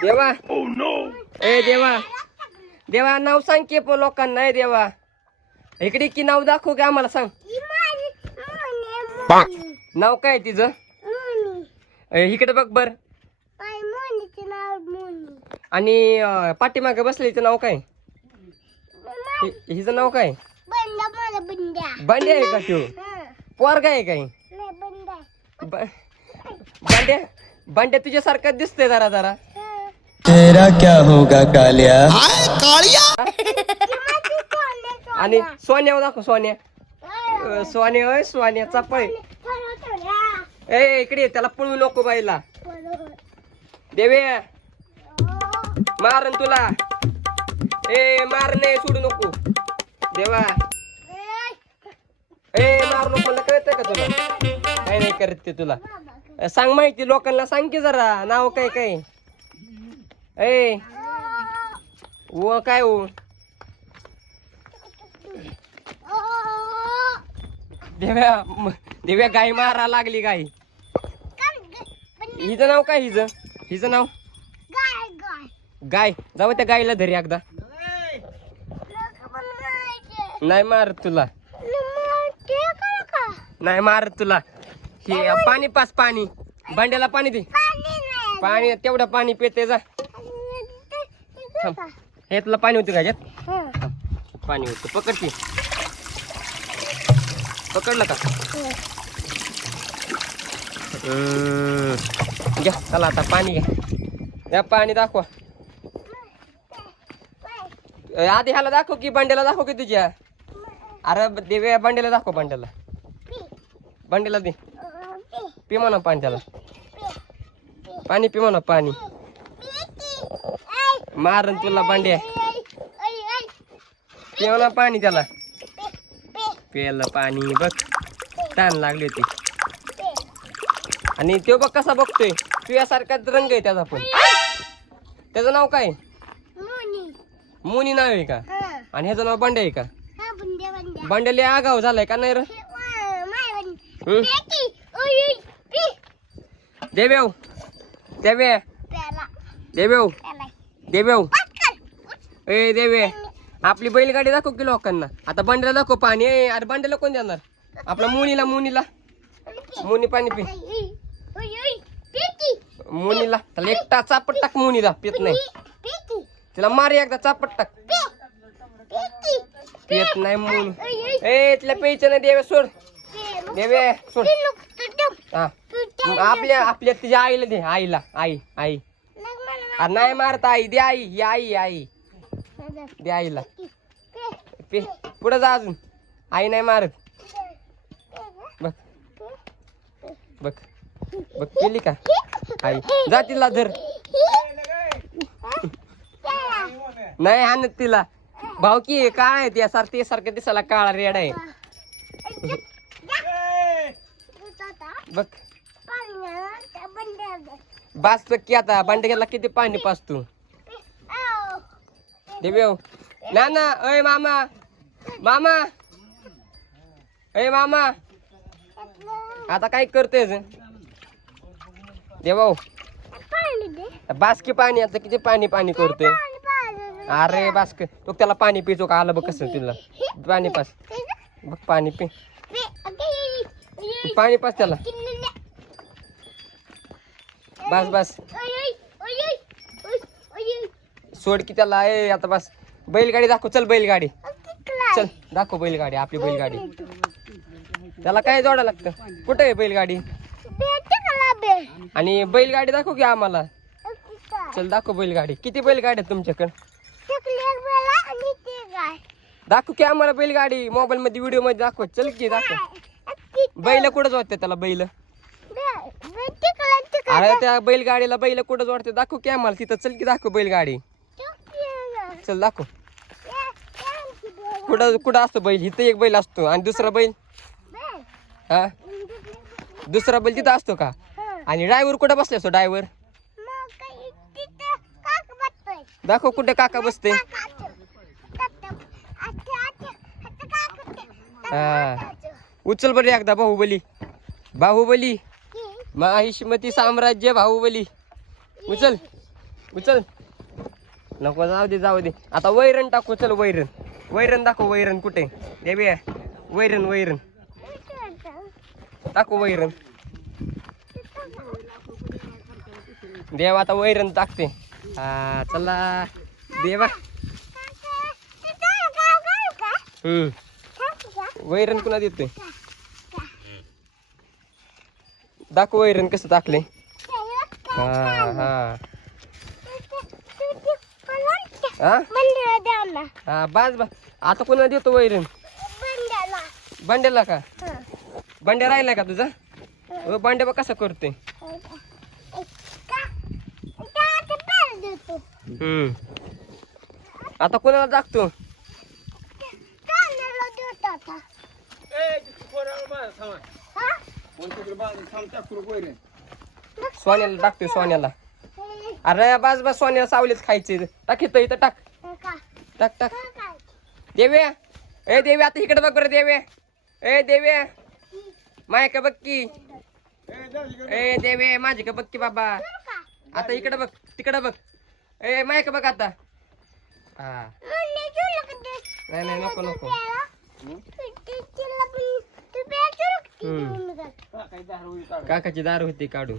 देवा ए देवा देवा नाव सांग की पण लोकांना नाही देवा इकडे की नाव दाखव की आम्हाला सांग नाव काय तिचं इकडे बघ बर आणि पाठीमागे बसले नाव काय हिचं नाव काय बंड्या आहे का तू पोरगा आहे काय बंड्या बंड्या तुझ्यासारखा दिसतोय जरा जरा तेरा क्या होगा कालिया आणि सोन्या दाखव सोन्या सोन्या होय सोन्या चपळ ए इकडे त्याला पळू नको बाईला देवे मारन तुला ए मार नाही सोडू नको देवा ए मारू नको मला कळत का तुला काय नाही करत ते तुला सांग माहिती लोकांना सांग की जरा नाव काय काय ए व काय हो देव्या गाय मारा लागली गाय हिचं नाव काय हिचं नाव गाय जाऊ त्या गायला धरी एकदा नाही मारत तुला नाही मारत तुला हे पाणी पास पाणी भांड्याला पाणी दे पाणी तेवढं पाणी पिते जा हे तुला पाणी होते का पाणी होतं पकडते पकडलं का घ्या चला आता पाणी घ्या पाणी दाखवा आधी ह्याला दाखव की बंड्याला दाखव की तुझ्या अरे देव्या बंड्याला दाखव बंड्याला दे पी म्हणा पाणी त्याला पाणी पी म्हणा पाणी मारन तुला बंड्या पी म्हणा पाणी त्याला प्यायला पाणी बघ ताण लागली होती आणि तो बघ कसा बघतोय तुझ्यासारखाच रंग आहे त्याचा पण त्याचं नाव काय मुनी नाव आहे का आणि ह्याचं नाव बंड्या आहे का बंड्याला आगाव झालाय का नाही रे देवेव देवे देवेव देवेव ए देवे आपली बैलगाडी दाखव की लोकांना आता बंड्याला दाखव पाणी अरे बंड्याला कोण देणार आपला मुनीला मुनी पाणी पी मुनीला त्याला एकटा चापट टाक मुनीला पित नाही तिला मार एकदा चापट टाक पित नाही मुनी ए तिला प्यायचं नाही देवे सोड हा आपल्या तिच्या आईला दे आईला आई अरे नाही मारत आई दे आई दे आईला पे पुढे जा अजून आई नाही मारत बघ बघ बघ केली का आई जा तिला धर नाही आणत तिला भाऊ की काय आहे त्या सारखं दिसायला काळा रेड आहे बघ बास की आता बंड्याला किती पाणी पाचतो देवेव ना अय मामा आता काय करतोय देवाव बास की पाणी आता किती पाणी करतोय अरे बास तो त्याला पाणी पितो का आलं बघ कसं तुला पाणी पास बघ पाणी पी पाणी पास त्याला बस सोड की त्याला ए आता बस बैलगाडी दाखव चल बैलगाडी चल दाखव बैलगाडी आपली बैलगाडी त्याला काय जोडा लागतं कुठे आहे बैलगाडी आणि बैलगाडी दाखव की आम्हाला चल दाखव बैलगाडी किती बैलगाडी आहेत तुमच्याकडे दाखव की आम्हाला बैलगाडी मोबाईल मध्ये व्हिडिओ मध्ये दाखव चल की दाखव बैल कुठं जोडते त्याला बैल अरे त्या बैलगाडीला बैल कुठं जोडते दाखव की आम्हाला तिथं चल की दाखव बैलगाडी चल दाखव कुठं असतो बैल इथं एक बैल असतो आणि दुसरा बैल हा दुसरा बैल तिथं असतो का आणि ड्रायव्हर कुठं बसले असतो ड्रायव्हर दाखव कुठे काका बसते हा उचल बरं एकदा बाहुबली माहिष्मती साम्राज्य बाहुबली उचल उचल. नको जाऊ दे आता वैरण टाकू. चल वैरण दाखव. वैरण कुठे देवी? वैरण टाकू. वैरण देव आता वैरण टाकते. हा चला देवा. वैरण कुणा देतोय? दाखव वैरण कसं टाकले. हा बस आता कोणाला देतो वैरण? बंड्याला का? बंड्या राहिला का तुझा? बंड्या बा कसा करतोय? आता कोणाला दाखतो? सोन्याला टाकतोय. सोन्याला. अरे बस सोन्याला सावलीच खायचे. टाक इथं टाक. टाक देवे. ए देवे आता इकडे बघ बरं देवे. ए देवे माय का बघ की. ए देवे माझी का बघ की बाबा. आता इकडे बघ तिकडे बघ. ए माय का बघ आता. हा नाही नको. काकाची दारू होती काढू.